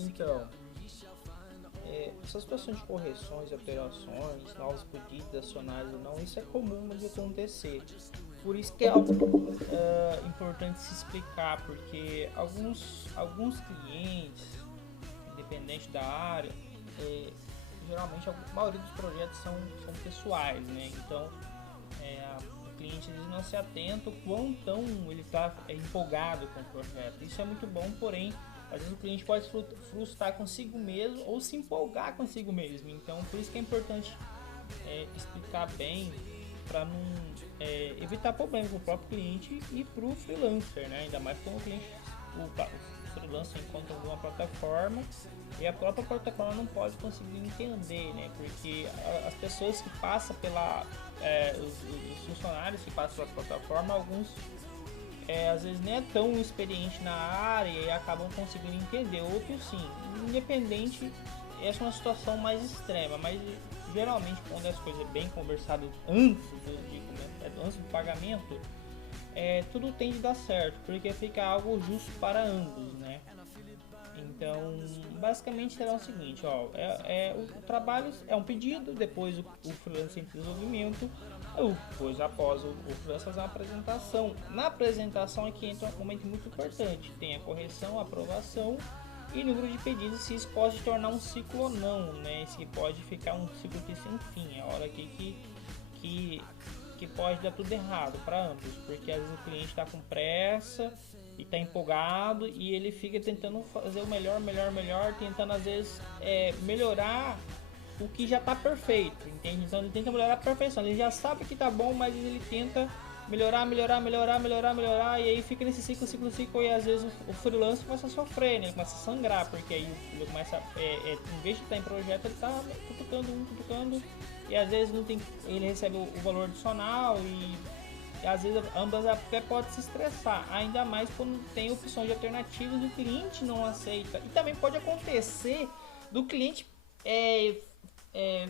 Então, essa situação de correções, alterações, novos pedidos adicionais ou não, isso é comum de acontecer. Por isso que é algo importante se explicar, porque alguns clientes, independente da área, é, geralmente a maioria dos projetos são pessoais, né? Então, o cliente ele não se atenta o quão tão ele está empolgado com o projeto. Isso é muito bom, porém, às vezes o cliente pode se frustrar consigo mesmo ou se empolgar consigo mesmo. Então, por isso que é importante explicar bem para não evitar problemas para o próprio cliente e para o freelancer, né? Ainda mais quando o freelancer encontra alguma plataforma e a própria plataforma não pode conseguir entender, né? Porque as pessoas que passam os funcionários que passam pela plataforma, alguns às vezes nem é tão experiente na área e acabam conseguindo entender, outros sim. Independente, essa é uma situação mais extrema, mas geralmente quando as coisas é bem conversadas antes do pagamento, tudo tende a dar certo, porque fica algo justo para ambos, né? Então, basicamente será o seguinte, ó, o trabalho é um pedido, depois o freelancer em desenvolvimento, depois após o freelancer fazer uma apresentação. Na apresentação aqui entra um momento muito importante, tem a correção, a aprovação e número de pedidos, se isso pode se tornar um ciclo ou não, né? Se pode ficar um ciclo que sem fim, é a hora aqui que pode dar tudo errado para ambos, porque às vezes o cliente está com pressa e está empolgado e ele fica tentando fazer o melhor, tentando às vezes melhorar o que já está perfeito, entende? Então ele tenta melhorar a perfeição, ele já sabe que tá bom, mas ele tenta melhorar, e aí fica nesse ciclo, e às vezes o freelancer começa a sofrer, né? Ele começa a sangrar, porque aí ele começa, em vez de estar em projeto, ele está cutucando, e às vezes não tem, ele recebe o valor adicional e às vezes ambas até pode se estressar, ainda mais quando tem opções de alternativas e o cliente não aceita. E também pode acontecer do cliente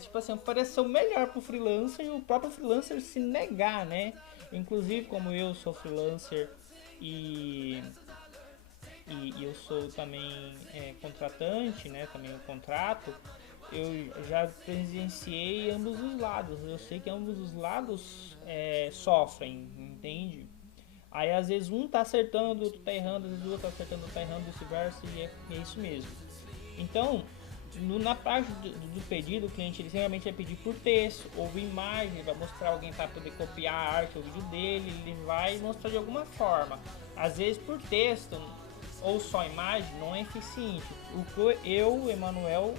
tipo assim, oferecer o melhor pro freelancer e o próprio freelancer se negar, né? Inclusive, como eu sou freelancer e, e eu sou também contratante, né? Também o contrato, eu já presenciei ambos os lados. Eu sei que ambos os lados sofrem, entende? Aí às vezes um tá acertando, o outro tá errando, às vezes o outro tá acertando, o outro tá errando, vice-versa, e é isso mesmo. Então, na parte do pedido, o cliente ele realmente vai pedir por texto ou imagem, ele vai mostrar alguém para poder copiar a arte ou vídeo dele, ele vai mostrar de alguma forma. Às vezes por texto ou só imagem não é eficiente. O que eu, Emanuel,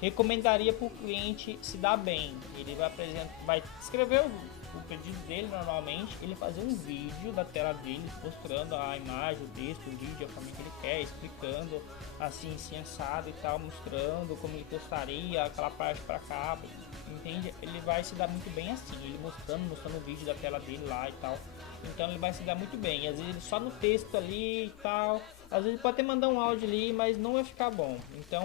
recomendaria para o cliente se dar bem. Ele vai escrever o pedido dele normalmente, ele fazer um vídeo da tela dele mostrando a imagem, o texto, o vídeo, a forma que ele quer, explicando assim, assado e tal, mostrando como ele gostaria, aquela parte para cá, entende? Ele vai se dar muito bem assim, ele mostrando o vídeo da tela dele lá e tal. Então ele vai se dar muito bem. Às vezes ele só no texto ali e tal. Às vezes pode até mandar um áudio ali, mas não vai ficar bom. Então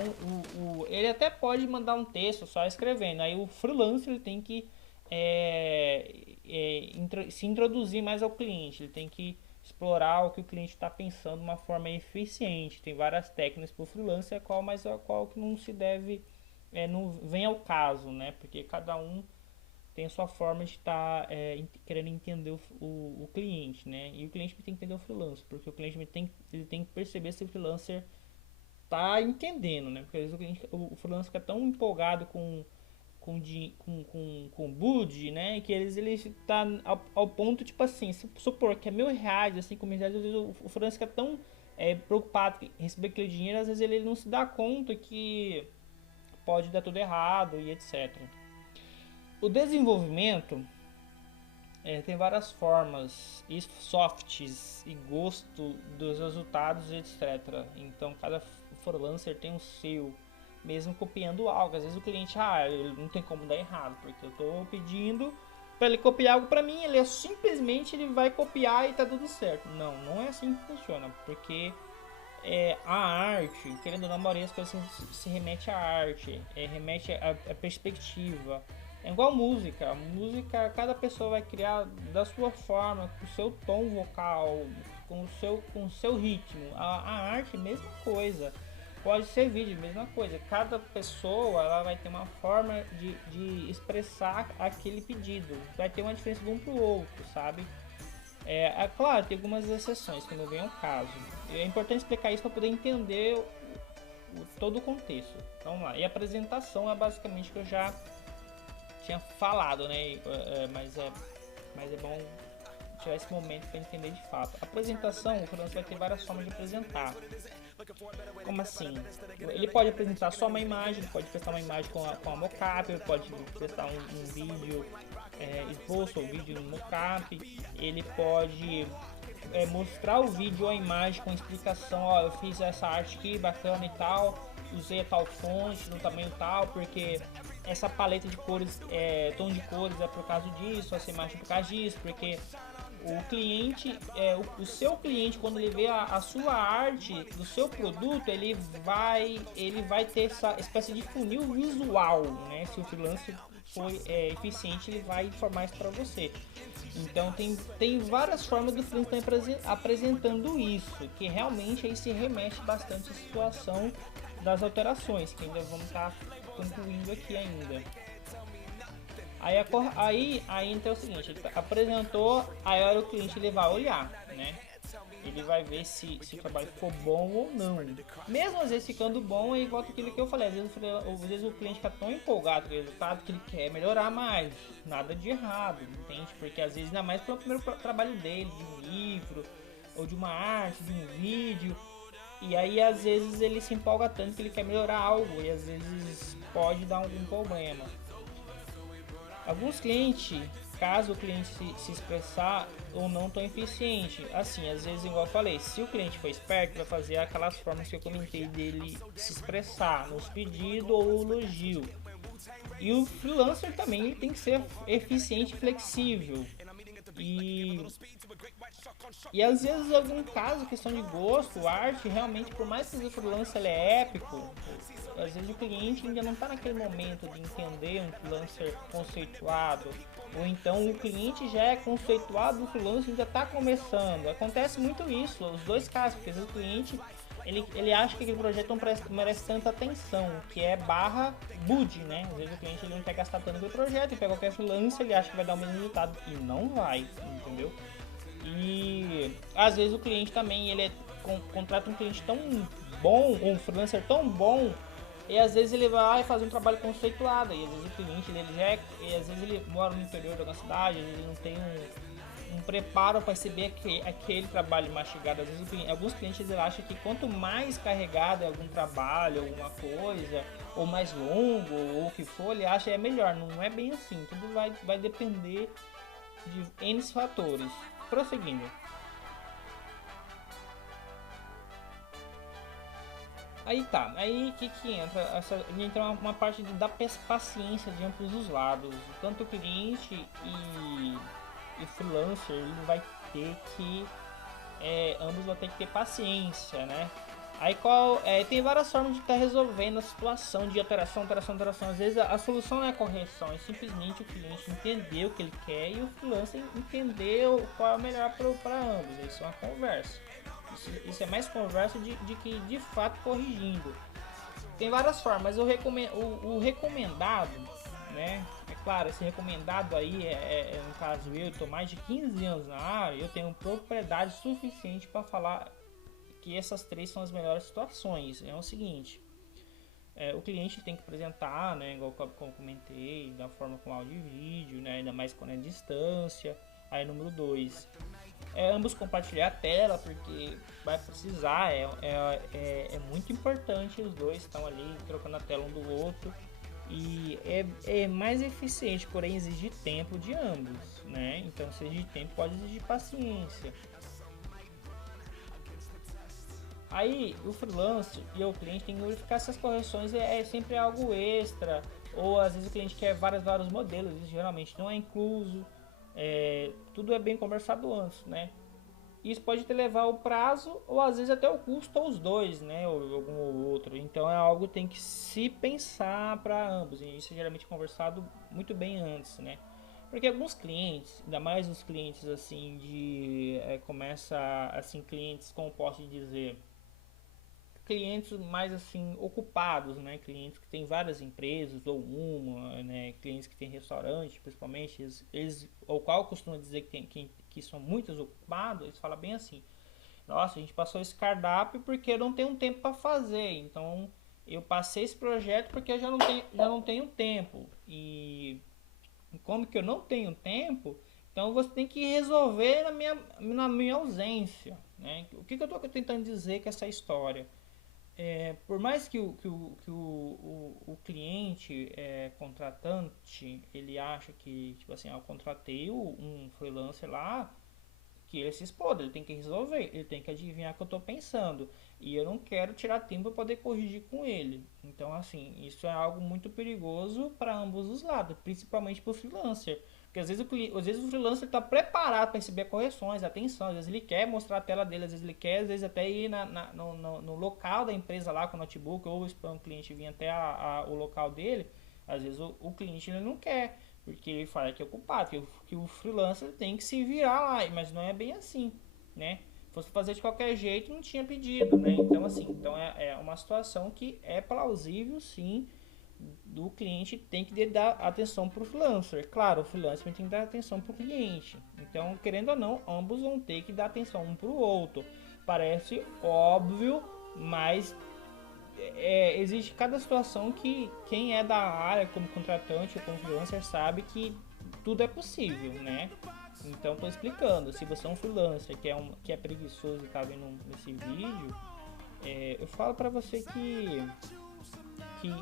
ele até pode mandar um texto só escrevendo. Aí o freelancer ele tem que se introduzir mais ao cliente. Ele tem que explorar o que o cliente está pensando de uma forma eficiente. Tem várias técnicas para o freelancer, a qual que não se deve, não vem ao caso, né? Porque cada um tem a sua forma de estar querendo entender o cliente, né? E o cliente tem que entender o freelancer, porque o cliente ele tem que perceber se o freelancer tá entendendo, né? Porque às vezes o freelancer fica tão empolgado com bud, né? Que ele tá ao ponto, tipo assim, se supor que é R$ 1.000, assim, com R$ 1.000, às vezes o freelancer fica tão preocupado em receber aquele dinheiro, às vezes ele não se dá conta que pode dar tudo errado e etc. O desenvolvimento tem várias formas e softs e gosto dos resultados, etc. Então cada freelancer tem o seu, mesmo copiando algo. Às vezes o cliente, ele não tem como dar errado, porque eu estou pedindo para ele copiar algo para mim, simplesmente ele vai copiar e tá tudo certo. Não, não é assim que funciona, porque a arte, querendo ou não, a maioria das coisas se remete à arte, remete à perspectiva. É igual música, cada pessoa vai criar da sua forma, com o seu tom vocal, com o seu ritmo. A arte, mesma coisa. Pode ser vídeo, mesma coisa. Cada pessoa ela vai ter uma forma de expressar aquele pedido. Vai ter uma diferença de um para o outro, sabe? É claro, tem algumas exceções, que não vem ao caso. É importante explicar isso para poder entender todo o contexto. Então, vamos lá. E a apresentação é basicamente o que eu já tinha falado, né? Mas é bom tirar esse momento para entender de fato. A apresentação, o freelancer vai ter várias formas de apresentar. Como assim? Ele pode apresentar só uma imagem, ele pode prestar uma imagem com a mockup, ele pode prestar um vídeo esboço ou vídeo mockup, ele pode mostrar o vídeo ou a imagem com explicação, ó, eu fiz essa arte aqui bacana e tal, usei a tal fonte no tamanho tal, porque essa paleta de cores, tom de cores é por causa disso, essa imagem é por causa disso, porque o cliente, o seu cliente, quando ele vê a sua arte do seu produto, ele vai ter essa espécie de funil visual, né? Se o freelancer for eficiente, ele vai informar isso para você. Então tem várias formas do freelancer apresentando isso, que realmente aí se remete bastante à situação das alterações, que ainda vamos estar concluindo aqui ainda. Aí então é o seguinte, ele apresentou, aí a hora o cliente ele vai olhar, né? Ele vai ver se o trabalho ficou bom ou não. Mesmo às vezes ficando bom, é igual aquilo que eu falei, às vezes o cliente fica tão empolgado com o resultado que ele quer melhorar mais. Nada de errado, entende? Porque às vezes ainda mais pelo primeiro trabalho dele, de um livro, ou de uma arte, de um vídeo. E aí às vezes ele se empolga tanto que ele quer melhorar algo e às vezes pode dar algum problema. Alguns clientes, caso o cliente se expressar ou não tão eficiente, assim, às vezes igual eu falei, se o cliente for esperto, vai fazer aquelas formas que eu comentei dele se expressar, nos pedidos ou elogio. E o freelancer também ele tem que ser eficiente e flexível. E às vezes, em algum caso, questão de gosto, arte, realmente, por mais que o freelancer ele é épico, às vezes o cliente ainda não está naquele momento de entender um freelancer conceituado, ou então o cliente já é conceituado, o freelancer ainda está começando. Acontece muito isso, os dois casos, porque às vezes o cliente ele acha que aquele projeto não merece tanta atenção, que é barra bud, né? Às vezes o cliente ele não quer gastar tanto no projeto e pega qualquer freelancer, ele acha que vai dar o mesmo resultado e não vai, entendeu? E às vezes o cliente também ele contrata um cliente tão bom, um freelancer tão bom, e às vezes ele vai fazer um trabalho conceituado, e às vezes o cliente ele já e às vezes ele mora no interior de uma cidade, às vezes ele não tem um preparo para receber aquele trabalho mastigado. Às vezes alguns clientes eles acham que quanto mais carregado é algum trabalho, alguma coisa, ou mais longo, ou o que for, ele acha é melhor. Não é bem assim, tudo vai depender de N fatores. Prosseguindo. Aí tá, aí que entra? Entra uma parte da paciência de ambos os lados. Tanto o cliente e freelancer, ele vai ter que ambos vão ter que ter paciência, né? Aí tem várias formas de estar resolvendo a situação de alteração. Às vezes a solução não é a correção, é simplesmente o cliente entender o que ele quer e o freelancer entender qual é o melhor para ambos. Isso é uma conversa. Isso é mais conversa de que de fato corrigindo. Tem várias formas, mas o recomendado, né? É claro, esse recomendado aí no caso eu tô mais de 15 anos na área, eu tenho propriedade suficiente para falar que essas três são as melhores situações. É o seguinte, o cliente tem que apresentar, né, igual como comentei, da forma com áudio e vídeo, né, ainda mais quando é distância. Aí número 2, ambos compartilhar a tela, porque vai precisar, é muito importante, os dois estão ali trocando a tela um do outro. E é mais eficiente, porém exige tempo de ambos, né? Então se exige tempo, pode exigir paciência. Aí o freelancer e o cliente tem que verificar se as correções é sempre algo extra, ou às vezes o cliente quer vários modelos, isso geralmente não é incluso. Tudo é bem conversado antes, né? Isso pode te levar o prazo ou às vezes até o custo ou os dois, né? Ou algum ou outro. Então é algo que tem que se pensar para ambos. E isso é geralmente conversado muito bem antes, né? Porque alguns clientes, ainda mais os clientes assim de começa assim clientes, como posso dizer, clientes mais assim ocupados, né? Clientes que têm várias empresas ou uma, né? Clientes que têm restaurante, principalmente, eles o qual costuma dizer que são muitos ocupados, eles falam bem assim: nossa, a gente passou esse cardápio porque eu não tenho tempo para fazer, então eu passei esse projeto porque eu já não tenho tempo. E como que eu não tenho tempo, então você tem que resolver na minha ausência. Né? O que eu estou tentando dizer com essa história? Por mais o cliente contratante, ele acha que, tipo assim, eu contratei um freelancer lá, que ele se exploda, ele tem que resolver, ele tem que adivinhar o que eu estou pensando. E eu não quero tirar tempo para poder corrigir com ele. Então, assim, isso é algo muito perigoso para ambos os lados, principalmente para o freelancer. Porque às vezes o freelancer está preparado para receber correções, atenção, às vezes ele quer mostrar a tela dele, às vezes ele quer, às vezes até ir no local da empresa lá com o notebook, ou esperar um cliente vir até o local dele, às vezes o cliente ele não quer. Porque ele fala que é ocupado, que o freelancer tem que se virar lá, mas não é bem assim, né? Se fosse fazer de qualquer jeito, não tinha pedido, né? Então, assim, então é uma situação que é plausível, sim, do cliente tem que dar atenção para o freelancer. Claro, o freelancer tem que dar atenção para o cliente. Então, querendo ou não, ambos vão ter que dar atenção um para o outro. Parece óbvio, mas existe cada situação que quem é da área como contratante ou como freelancer sabe que tudo é possível, né? Então tô explicando, se você é um freelancer que é preguiçoso e tá vendo nesse vídeo, eu falo para você que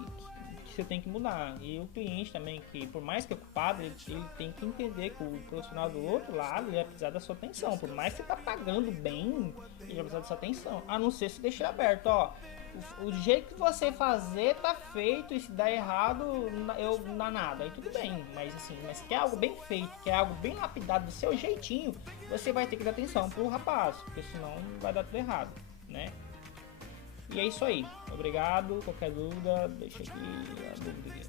você tem que mudar. E o cliente também, que por mais que é ocupado, ele tem que entender que o profissional do outro lado ele vai precisar da sua atenção. Por mais que você tá pagando bem, ele vai precisar da sua atenção. A não ser se deixar aberto, ó. O jeito que você fazer tá feito, e se dá errado, eu não dá nada. Aí tudo bem, mas assim, mas quer algo bem feito, quer algo bem lapidado do seu jeitinho, você vai ter que dar atenção pro rapaz, porque senão vai dar tudo errado, né? E é isso aí. Obrigado. Qualquer dúvida, deixa aqui a dúvida aqui.